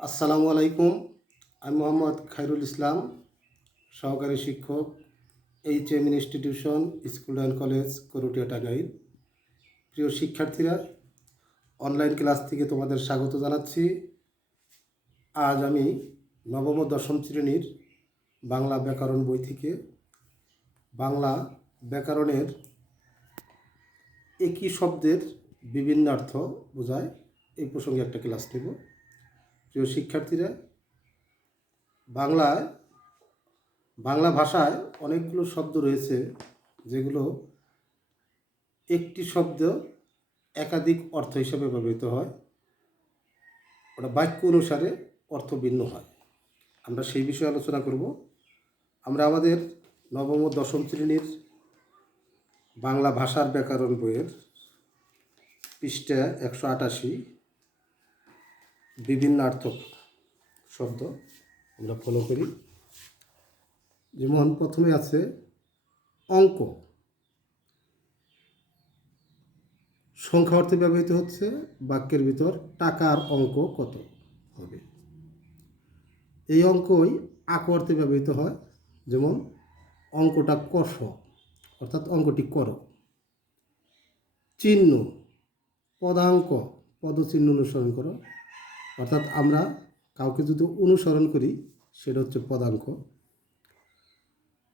আসসালামু আলাইকুম। আমি মোহাম্মদ খায়রুল ইসলাম, সহকারী শিক্ষক, HM institution school and college, Karutia, Tangail. প্রিয় শিক্ষার্থীরা, অনলাইন ক্লাস থেকে তোমাদের স্বাগত জানাচ্ছি। আজ আমি নবম ও দশম শ্রেণীর বাংলা ব্যাকরণ বই থেকে বাংলা ব্যাকরণের একই শব্দের বিভিন্ন অর্থ বোঝায় এই প্রসঙ্গে একটা ক্লাস নেব। প্রিয় শিক্ষার্থীরা, বাংলা ভাষায় অনেকগুলো শব্দ রয়েছে যেগুলো একটি শব্দ একাধিক অর্থ হিসাবে ব্যবহৃত হয়, ওটা বাক্য অনুসারে অর্থ ভিন্ন হয়। আমরা সেই বিষয়ে আলোচনা করব। আমরা আমাদের নবম ও দশম শ্রেণীর বাংলা ভাষার ব্যাকরণ বইয়ের পৃষ্ঠা 188 বিভিন্নার্থক শব্দ আমরা ফলো করি। যেমন প্রথমে আছে অঙ্ক। সংখ্যা অর্থে ব্যবহৃত হচ্ছে, বাক্যের ভিতর টাকার অঙ্ক কত হবে। এই অঙ্কই আঁক অর্থে ব্যবহৃত হয়, যেমন অঙ্কটা কষ, অর্থাৎ অঙ্কটি করো। চিহ্ন, পদাঙ্ক, পদচিহ্ন অনুসরণ করো, অর্থাৎ আমরা কাউকে যদি অনুসরণ করি সেটা হচ্ছে পদাঙ্ক।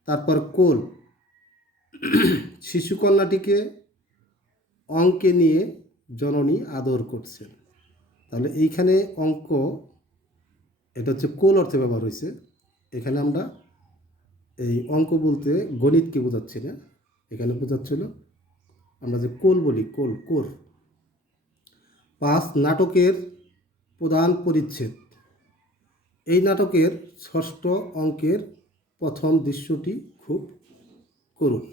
তারপর কোল, শিশুকন্যাটিকে অঙ্কে নিয়ে জননী আদর করছেন। তাহলে এইখানে অঙ্ক, এটা হচ্ছে কোল অর্থে ব্যবহার হয়েছে। এখানে আমরা এই অঙ্ক বলতে গণিতকে বোঝাচ্ছি না, এখানে বোঝাচ্ছিল আমরা যে কোল বলি, কোল, কোর। 5 নাটকের প্রধান পরিচ্ছেদ। এই নাটকের ষষ্ঠ অঙ্কের প্রথম দৃশ্যটি খুব করুণ।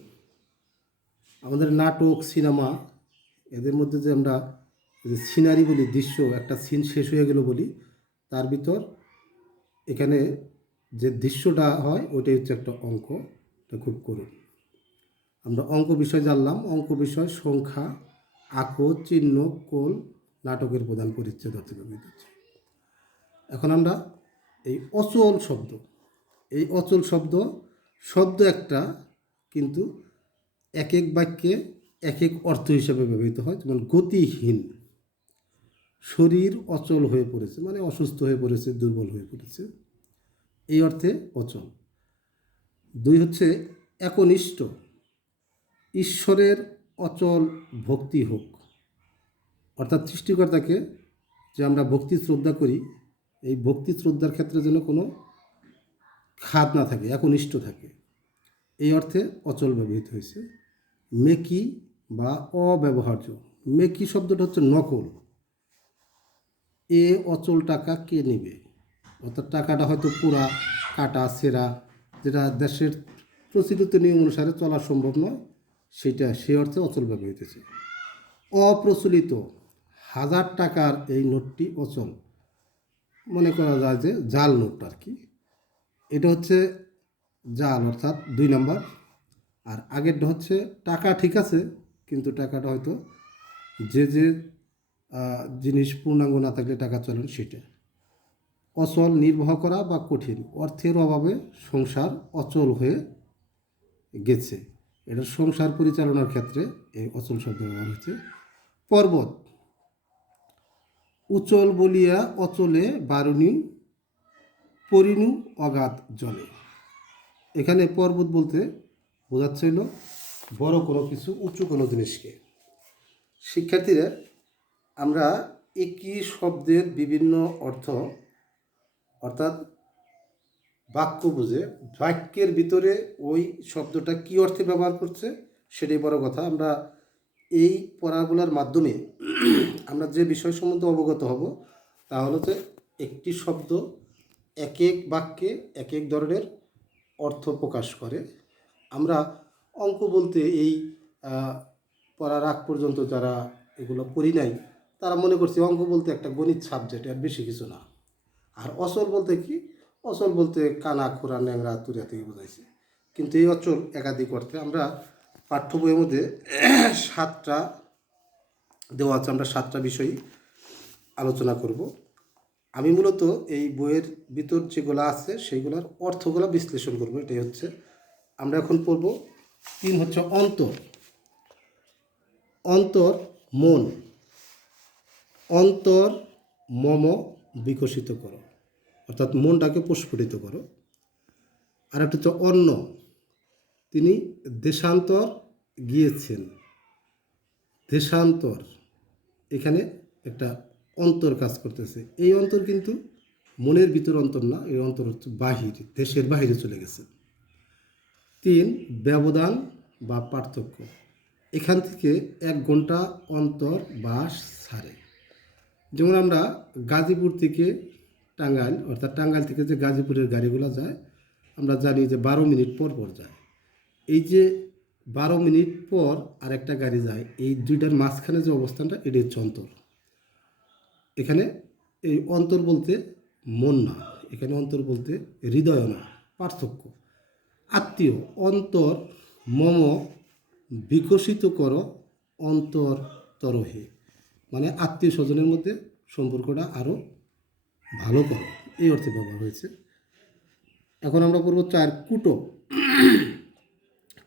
আমাদের নাটক, সিনেমা, এদের মধ্যে যে আমরা যে সিনারি বলি, দৃশ্য, একটা সিন শেষ হয়ে গেল বলি, তার ভিতর এখানে যে দৃশ্যটা হয় ওইটাই হচ্ছে একটা অঙ্ক, এটা খুব করুণ। আমরা অঙ্ক বিষয় জানলাম। অঙ্ক বিষয় সংখ্যা, আঁকো, চিহ্ন, কোল, নাটকের প্রধান পরিচ্ছেদ অর্থে ব্যবহৃত হচ্ছে। এখন আমরা এই অচল শব্দ, এই অচল শব্দ একটা, কিন্তু এক এক বাক্যে এক এক অর্থ হিসাবে ব্যবহৃত হয়। যেমন গতিহীন, শরীর অচল হয়ে পড়েছে, মানে অসুস্থ হয়ে পড়েছে, দুর্বল হয়ে পড়েছে, এই অর্থে অচল। 2 হচ্ছে একনিষ্ঠ, ঈশ্বরের অচল ভক্তি হোক, অর্থাৎ সৃষ্টিকর্তাকে যে আমরা ভক্তি শ্রদ্ধা করি, এই ভক্তি শ্রদ্ধার ক্ষেত্রে যেন কোনো খাদ না থাকে, একনিষ্ঠ থাকে, এই অর্থে অচল ব্যবহৃত হয়েছে। মেকি বা অব্যবহার্য, মেকি শব্দটা হচ্ছে নকল। এ অচল টাকা কে নেবে, অর্থাৎ টাকাটা হয়তো পুরা, কাটা, ছেঁড়া, যেটা দেশের প্রচলিত নিয়ম অনুসারে চলা সম্ভব নয়, সেটা সেই অর্থে অচল ব্যবহৃত হয়েছে। অপ্রচলিত, 1000 টাকার এই নোটটি অচল, মনে করা যায় যে জাল নোট আর কি, এটা হচ্ছে জাল, অর্থাৎ 2 নম্বর। আর আগেরটা হচ্ছে টাকা ঠিক আছে, কিন্তু টাকাটা হয়তো যে জিনিস পূর্ণাঙ্গ না থাকলে টাকা চলেন সেটা। অচল, নির্বাহ করা বা কঠিন, অর্থের অভাবে সংসার অচল হয়ে গেছে, এটা সংসার পরিচালনার ক্ষেত্রে এই অচল শব্দ ব্যবহার হচ্ছে। পর্বত, উচল বলিয়া অচলে বারুণী, পরিণু অগাধ জলে। এখানে পর্বত বলতে বোঝাচ্ছে হলো বড় কোনো কিছু, উঁচু কোনো জিনিসকে। শিক্ষার্থীরা, আমরা একই শব্দের বিভিন্ন অর্থ, অর্থাৎ বাক্য বুঝে বাক্যের ভিতরে ওই শব্দটা কী অর্থে ব্যবহার করছে সেটাই বড় কথা। আমরা এই পড়াগুলোর মাধ্যমে আমরা যে বিষয় সম্বন্ধে অবগত হব তা হলো যে একটি শব্দ এক এক বাক্যে এক এক ধরনের অর্থ প্রকাশ করে। আমরা অঙ্ক বলতে এই পড়ার আগ পর্যন্ত যারা এগুলো পড়ি নাই তারা মনে করছে অঙ্ক বলতে একটা গণিত সাবজেক্ট, আর বেশি কিছু না। আর অচল বলতে কি, অচল বলতে কানা, খোরা, ন্যাংরা, তুরিয়া থেকে বোঝাইছে, কিন্তু এই অচল একাধিক অর্থে। আমরা পাঠ্য বইয়ের মধ্যে 7টা দেওয়া আছে, আমরা 7টা বিষয় আলোচনা করব। আমি মূলত এই বইয়ের ভিতর যেগুলো আছে সেইগুলোর অর্থগুলো বিশ্লেষণ করব। এটাই হচ্ছে আমরা এখন পড়ব। 3 হচ্ছে অন্তর। অন্তর মন, অন্তর মম বিকশিত করো, অর্থাৎ মনটাকে প্রস্ফুটিত করো। আর একটা হচ্ছে অন্য, তিনি দেশান্তর গিয়েছেন। দেশান্তর, এখানে একটা অন্তর কাজ করতেছে। এই অন্তর কিন্তু মনের ভিতর অন্তর না, এই অন্তর হচ্ছে বাহির, দেশের বাহিরে চলে গেছে। 3 ব্যবধান বা পার্থক্য, এখান থেকে 1 ঘন্টা অন্তর বাস ছাড়ে। যেমন আমরা গাজীপুর থেকে টাঙ্গাইল, অর্থাৎ টাঙ্গাইল থেকে যে গাজীপুরের গাড়িগুলো যায় আমরা জানি যে 12 মিনিট পর পর যায়। এই যে 12 মিনিট পর আরেকটা গাড়ি যায়, এই দুইটার মাঝখানে যে অবস্থানটা, এটি হচ্ছে অন্তর। এখানে এই অন্তর বলতে মন না, এখানে অন্তর বলতে হৃদয় না, পার্থক্য। আত্মীয়, অন্তর মম বিকশিত করো অন্তর তরহে, মানে আত্মীয় স্বজনের মধ্যে সম্পর্কটা আরও ভালো করো, এই অর্থে ব্যবহার হয়েছে। এখন আমরা পড়ব 4 কুটো।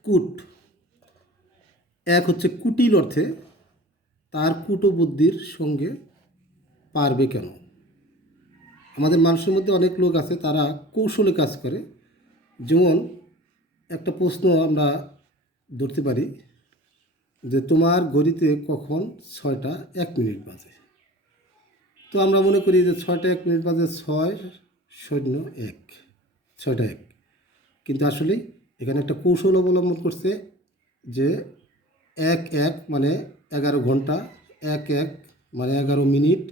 কূট, 1 হচ্ছে কুটিল অর্থে, তার কুটো বুদ্ধির সঙ্গে পারবে কেন। আমাদের মানুষের মধ্যে অনেক লোক আছে তারা কৌশলে কাজ করে। যেমন একটা প্রশ্ন আমরা ধরতে পারি যে তোমার ঘড়িতে কখন 6টা 1 মিনিট বাজে। তো আমরা মনে করি যে 6টা 1 মিনিট বাজে, 6-0-1, 6টা 1। কিন্তু আসলে এখানে একটা কৌশল অবলম্বন করছে যে 1-1 মানে 11 ঘন্টা, 1-1 মানে 11 মিনিট,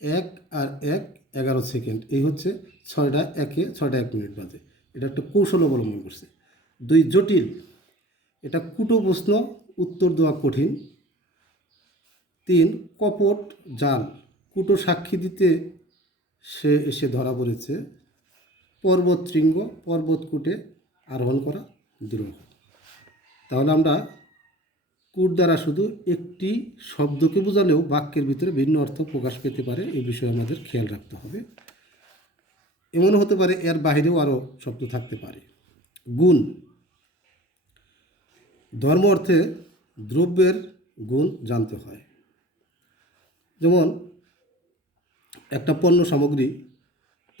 1 আর 1 11 সেকেন্ড। এই হচ্ছে 6টা 1-এ 6টা 1 মিনিট বাজে। এটা একটা কৌশল অবলম্বন করছে। 2 জটিল, এটা কুটো প্রশ্ন, উত্তর দেওয়া কঠিন। 3 কপট জাল, কুটো সাক্ষী দিতে সে এসে ধরা পড়েছে। পর্বত শৃঙ্গ, পর্বত কুটে আরোহণ করা দুরূহ। তাহলে আমরা কূট দ্বারা শুধু একটি শব্দকে বোঝালেও বাক্যের ভিতরে ভিন্ন অর্থ প্রকাশ পেতে পারে, এই বিষয়ে আমাদের খেয়াল রাখতে হবে। এমনও হতে পারে এর বাহিরেও আরও শব্দ থাকতে পারে। গুণ, ধর্ম অর্থে দ্রব্যের গুণ জানতে হয়। যেমন একটা পণ্য সামগ্রী,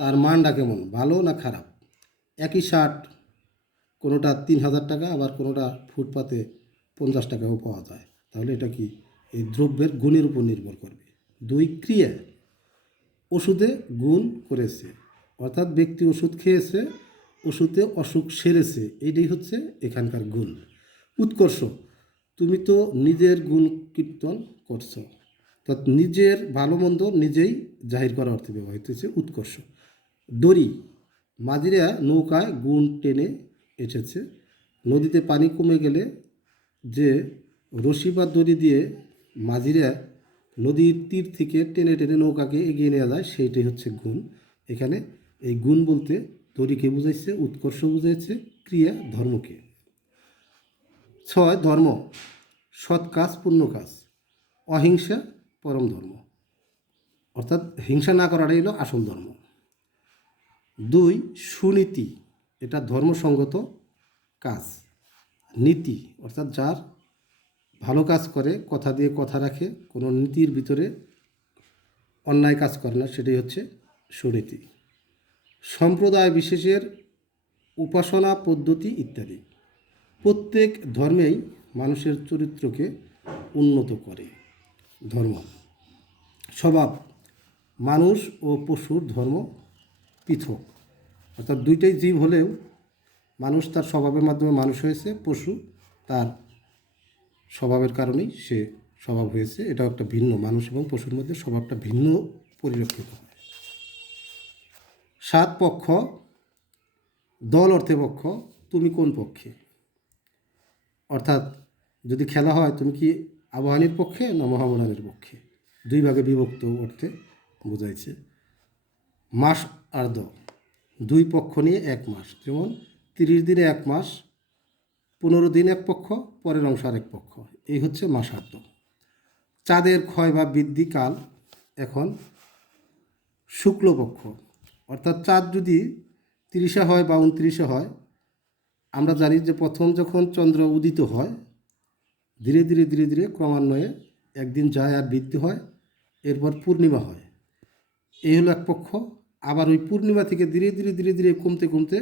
তার মানটা কেমন, ভালো না খারাপ। একই শার্ট কোনোটা 3,000 টাকা, আবার কোনোটা ফুটপাতে 50 টাকাও পাওয়া যায়। তাহলে এটা কি এই দ্রব্যের গুণের উপর নির্ভর করবে। 2 ক্রিয়া, ওষুধে গুণ করেছে, অর্থাৎ ব্যক্তি ওষুধ খেয়েছে, ওষুধে অসুখ সেরেছে, এটাই হচ্ছে এখানকার গুণ। উৎকর্ষ, তুমি তো নিজের গুণ কীর্তন করছো, অর্থাৎ নিজের ভালো মন্দ নিজেই জাহির করার অর্থে ব্যবহৃত হচ্ছে উৎকর্ষ। দড়ি, মাঝিরা নৌকায় গুণ টেনে এসেছে। নদীতে পানি কমে গেলে যে রশি বা দড়ি দিয়ে মাঝিরা নদীর তীর থেকে টেনে টেনে নৌকাকে এগিয়ে নেওয়া যায়, সেইটাই হচ্ছে গুণ। এখানে এই গুণ বলতে দড়িকে বুঝাইছে, উৎকর্ষ বুঝাইছে, ক্রিয়া ধর্মকে। 6 ধর্ম, সৎ কাজ পূর্ণ কাজ, অহিংসা পরম ধর্ম, অর্থাৎ হিংসা না করাটাই হলো আসল ধর্ম। 2 সুনীতি, এটা ধর্মসঙ্গত কাজ। নীতি, অর্থাৎ যার ভালো কাজ করে, কথা দিয়ে কথা রাখে, কোনো নীতির ভিতরে অন্যায় কাজ করে না, সেটাই হচ্ছে সুনীতি। সম্প্রদায় বিশেষের উপাসনা পদ্ধতি ইত্যাদি, প্রত্যেক ধর্মেই মানুষের চরিত্রকে উন্নত করে। ধর্ম। স্বভাব, মানুষ ও পশুর ধর্ম পৃথক, অর্থাৎ দুইটাই জীব হলেও মানুষ তার স্বভাবের মাধ্যমে মানুষ হয়েছে, পশু তার স্বভাবের কারণেই সে স্বভাব হয়েছে। এটাও একটা ভিন্ন, মানুষ এবং পশুর মধ্যে স্বভাবটা ভিন্ন পরিলক্ষিত হয়। 7 পক্ষ, দল অর্থে পক্ষ, তুমি কোন পক্ষে, অর্থাৎ যদি খেলা হয় তুমি কি আবাহনীর পক্ষে না মোহামেডানের পক্ষে, 2 ভাগে বিভক্ত অর্থে বোঝাইছে। মাস আর্ধ, 2 পক্ষ নিয়ে 1 মাস, যেমন 30 দিনে 1 মাস, 15 দিন এক পক্ষ, পরের অংশ আরেক পক্ষ, এই হচ্ছে মাসার্ধ। চাঁদের ক্ষয় বা বৃদ্ধি কাল, এখন শুক্লপক্ষ, অর্থাৎ চাঁদ যদি 30 হয় বা 29 হয়, আমরা জানি যে প্রথম যখন চন্দ্র উদিত হয় ধীরে ধীরে ধীরে ধীরে ক্রমান্বয়ে একদিন যায় আর বৃদ্ধি হয়, এরপর পূর্ণিমা হয়। এই হলো এক পক্ষ। আবার ওই পূর্ণিমা থেকে ধীরে ধীরে ধীরে ধীরে কমতে কমতে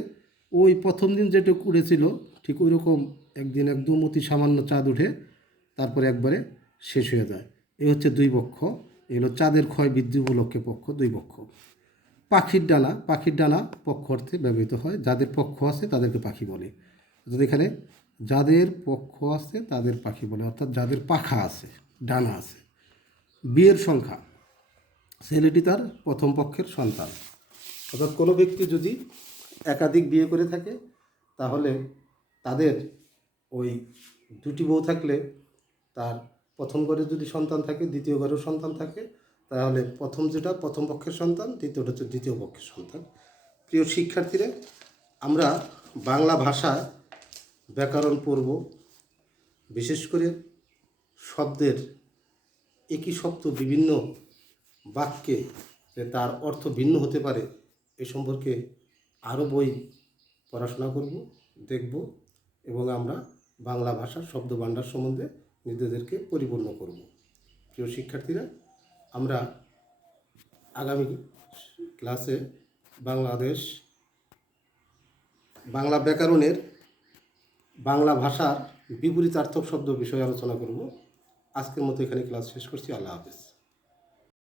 ওই প্রথম দিন যেটা উড়েছিল ঠিক ওই রকম একদিন একদম অতি সামান্য চাঁদ উঠে তারপরে একবারে শেষ হয়ে যায়। এই হচ্ছে দুই পক্ষ। এগুলো চাঁদের ক্ষয় বৃদ্ধি উপলক্ষে পক্ষ, দুই পক্ষ। পাখির ডানা পক্ষ অর্থে ব্যবহৃত হয়। যাদের পক্ষ আছে তাদেরকে পাখি বলে। অর্থাৎ এখানে যাদের পক্ষ আছে তাদের পাখি বলে, অর্থাৎ যাদের পাখা আছে, ডানা আছে। বিয়ের সংখ্যা, ছেলেটি তার প্রথম পক্ষের সন্তান। অর্থাৎ কোনো ব্যক্তি যদি একাধিক বিয়ে করে থাকে তাহলে তাদের ওই দুটি বউ থাকলে তার প্রথম ঘরে যদি সন্তান থাকে, দ্বিতীয় ঘরেও সন্তান থাকে, তাহলে প্রথম যেটা প্রথম পক্ষের সন্তান, দ্বিতীয়টা হচ্ছে দ্বিতীয় পক্ষের সন্তান। প্রিয় শিক্ষার্থীরা, আমরা বাংলা ভাষায় ব্যাকরণ পড়ব। বিশেষ করে শব্দের একই শব্দ বিভিন্ন বাক্যে যে তার অর্থ ভিন্ন হতে পারে এ সম্পর্কে আরও বই পড়াশোনা করব, দেখব এবং আমরা বাংলা ভাষার শব্দভাণ্ডার সম্বন্ধে নিজেদেরকে পরিপূর্ণ করব। প্রিয় শিক্ষার্থীরা, আমরা আগামী ক্লাসে বাংলা ব্যাকরণের বাংলা ভাষার বিপরীতার্থক শব্দ বিষয়ে আলোচনা করব। আজকের মতো এখানে ক্লাস শেষ করছি। আল্লাহ হাফেজ।